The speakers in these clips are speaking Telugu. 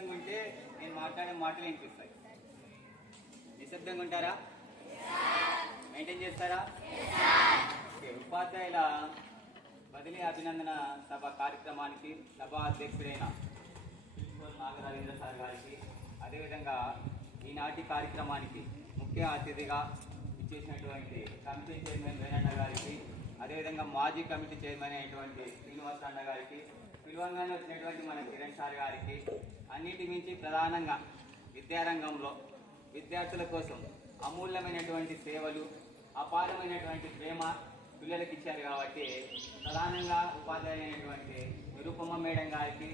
నిశ్శబ్దంగా ఉంటే నేను మాట్లాడే మాటలు వినిపిస్తాయి నిశ్శబ్దంగా ఉంటారా? మెయింటైన్ చేస్తారా? ఉపాధ్యాయుల బదిలీ అభినందన సభ కార్యక్రమానికి సభ అధ్యక్షుడైన ప్రిన్సిపల్ సార్ గారికి అదేవిధంగా ఈనాటి కార్యక్రమానికి ముఖ్య అతిథిగా ఇచ్చేసినటువంటి కమిటీ చైర్మన్ వేణన్న గారికి అదేవిధంగా మాజీ కమిటీ చైర్మన్ అయినటువంటి శ్రీనివాస్ అన్న గారికి పిలువంగానే వచ్చినటువంటి మన కిరణ్ సార్ గారికి అన్నిటి మించి ప్రధానంగా విద్యారంగంలో విద్యార్థుల కోసం అమూల్యమైనటువంటి సేవలు అపారమైనటువంటి ప్రేమ పిల్లలకి ఇచ్చారు కాబట్టి ప్రధానంగా ఉపాధ్యాయులైనటువంటి నిరుపమ్మ మేడం గారికి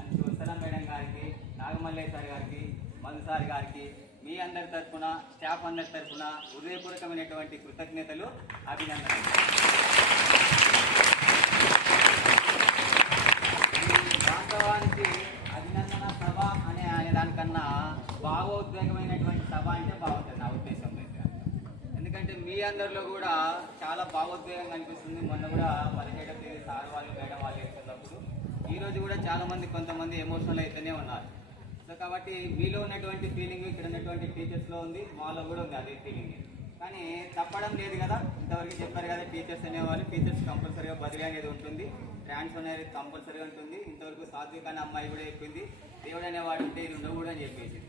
అంచు ఉత్తరం మేడం గారికి నాగమల్లేశ్వర సార్ గారికి మధు సార్ గారికి మీ అందరి తరఫున స్టాఫ్ అందరి తరఫున హృదయపూర్వకమైనటువంటి కృతజ్ఞతలు అభినందనలు. భావోద్వేగమైనటువంటి సభ అంటే బాగుంటుంది నా ఉద్దేశంలో అయితే. ఎందుకంటే మీ అందరిలో కూడా చాలా భావోద్వేగంగా అనిపిస్తుంది. మొన్న కూడా పదిహేడవ తేదీ సార్ వాళ్ళు మేడం వాళ్ళు వేస్తున్నప్పుడు ఈ రోజు కూడా చాలా మంది కొంతమంది ఎమోషనల్ అయితేనే ఉన్నారు. సో కాబట్టి మీలో ఉన్నటువంటి ఫీలింగ్ ఇక్కడ ఉన్నటువంటి టీచర్స్లో ఉంది మాలో కూడా ఉంది అదే ఫీలింగ్ కానీ తప్పడం లేదు కదా. ఇంతవరకు చెప్పారు కదా టీచర్స్ అనేవాళ్ళు టీచర్స్ కంపల్సరీగా బదిలీ అనేది ఉంటుంది. ట్రాన్స్ అనేది కంపల్సరీగా ఉంటుంది. ఇంతవరకు సాత్విక్ అనే అమ్మాయి కూడా చెప్పింది. దేవుడు అనేవాడు ఉంటే ఇది ఉండకూడదు అని చెప్పేసి.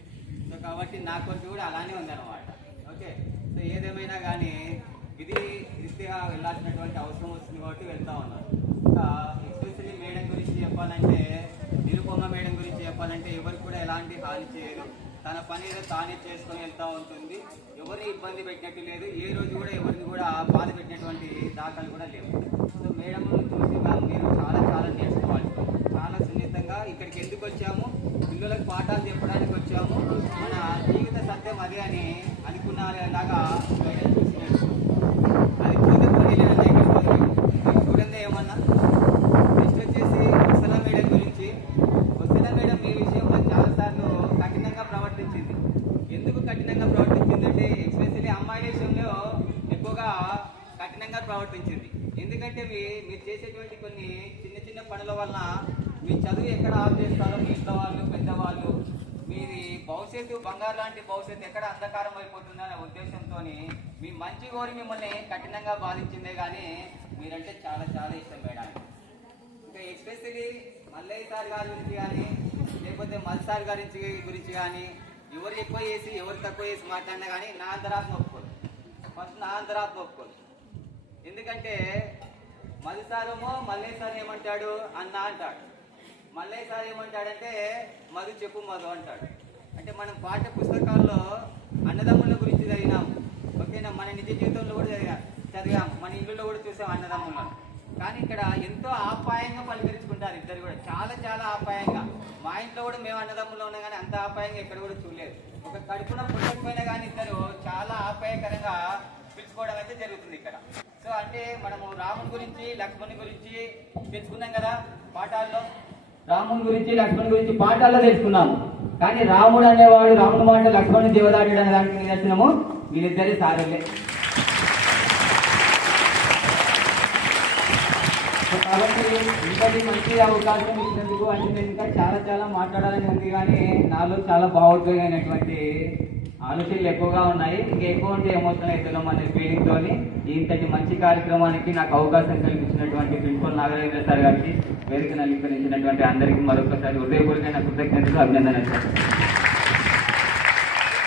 సో కాబట్టి నా కొరకు కూడా అలానే ఉందన్నమాట. ఓకే? సో ఏదేమైనా కానీ ఇది రీతిగా వెళ్ళాల్సినటువంటి అవసరం వస్తుంది కాబట్టి వెళ్తా ఉన్నాను ఇంకా ఎస్పెషల్లీ మేడం గురించి చెప్పాలంటే నిరుపమ మేడం గురించి చెప్పాలంటే ఎవరికి కూడా ఎలాంటి హాని చేయదు తన పని ఏదో తానే చేసుకొని వెళ్తూ ఉంటుంది. ఎవరిని ఇబ్బంది పెట్టినట్టు లేదు. ఏ రోజు కూడా ఎవరిని కూడా బాధ పెట్టినటువంటి దాఖలు కూడా లేవు. సో మేడం చూసి మీరు చాలా చాలా నేర్చుకుంటారు చాలా సున్నితంగా ఇక్కడికి ఎందుకు వచ్చాము? పిల్లలకు పాఠాలు చెప్పడానికి వచ్చాము. మన జీవిత సత్యం అదే అని అనుకున్నాలాగా మేడం చూసి అది చూడకపోతే లేదా ఇక్కడ చూడండి ఏమన్నా? నెక్స్ట్ వచ్చేసి వసల మేడం గురించి. వసల మేడం ఈ విషయంలో చాలాసార్లు కఠినంగా ప్రవర్తించింది. ఎందుకు కఠినంగా ప్రవర్తించిందంటే ఎస్పెషల్లీ అమ్మాయిల విషయంలో ఎక్కువగా కఠినంగా ప్రవర్తించింది. ఎందుకంటే మీ మీరు చేసేటువంటి కొన్ని చిన్న చిన్న పనుల వలన మీ చదువు ఎక్కడ ఆఫ్ చేస్తారో? మీ ఇంట్లో పెద్దవాళ్ళు మీది భవిష్యత్తు బంగారు లాంటి భవిష్యత్తు ఎక్కడ అంధకారం అయిపోతుందనే ఉద్దేశంతో మీ మంచి కోరి మిమ్మల్ని కఠినంగా బాధించిందే కానీ మీరంటే చాలా చాలా ఇష్టం మేడం. ఇంకా ఎస్పెషల్లీ మల్లయ్య సార్ గారి గురించి కానీ లేకపోతే మల్ సార్ గారి గురించి- కానీ ఎవరు ఎక్కువ చేసి ఎవరు తక్కువ చేసి మాట్లాడినా కానీ నా అంతరాత్మ ఒప్పుకోదు ఫస్ట్ నా అంతరాత్మ ఒప్పుకోదు ఎందుకంటే మధు సారేమో మల్లయ్య సార్ ఏమంటాడు? అన్న అంటాడు. మళ్ళీ సార్ ఏమంటాడంటే మధు చెప్పు మధు అంటాడు. అంటే మనం పాఠ్య పుస్తకాల్లో అన్నదమ్ముల గురించి చదివినాం. ఓకేనా? మన నిజ జీవితంలో కూడా చదివా చదివాం. మన ఇల్లులో కూడా చూసాం అన్నదమ్ములను. కానీ ఇక్కడ ఎంతో ఆపాయంగా పలకరించుకుంటారు ఇద్దరు కూడా. చాలా చాలా ఆపాయంగా మా ఇంట్లో కూడా మేము అన్నదమ్ములు ఉన్నా కానీ అంత ఆపాయంగా ఎక్కడ కూడా చూడలేదు. ఒక కడుపున పుట్టకపోయినా కానీ ఇద్దరు చాలా ఆపాయకరంగా పిలుచుకోవడం అయితే జరుగుతుంది ఇక్కడ. సో అంటే మనము రాముని గురించి లక్ష్మణ్ గురించి తెలుసుకున్నాం కదా పాఠాల్లో. రాముని గురించి లక్ష్మణ్ గురించి పాఠాల్లో తెలుసుకున్నాము కానీ రాముడు అనేవాడు రాముని మాట లక్ష్మణ్ దేవదాడు అనే దానికి నిదర్శనము వీరిద్దరే సారులే. కాబట్టి ఇంతటి మంచి అవకాశం ఇచ్చినందుకు అంటే నేను ఇంకా చాలా చాలా మాట్లాడాలని ఉంది కానీ నాలో చాలా భావోద్వేగమైనటువంటి అనుచరులు ఎక్కువగా ఉన్నాయి. ఇంకా ఎక్కువ ఉంటే ఎమోషనల్ అవుతున్నాం అనే ఫీలింగ్ తోని ఇంతటి మంచి కార్యక్రమానికి నాకు అవకాశం కల్పించినటువంటి ప్రిన్సిపల్ నాగరేంద్ర సార్ గారికి వేదిక నలిపించినటువంటి అందరికీ మరొకసారి హృదయపూర్వకమైన కృతజ్ఞతలు అభినందనలు సార్.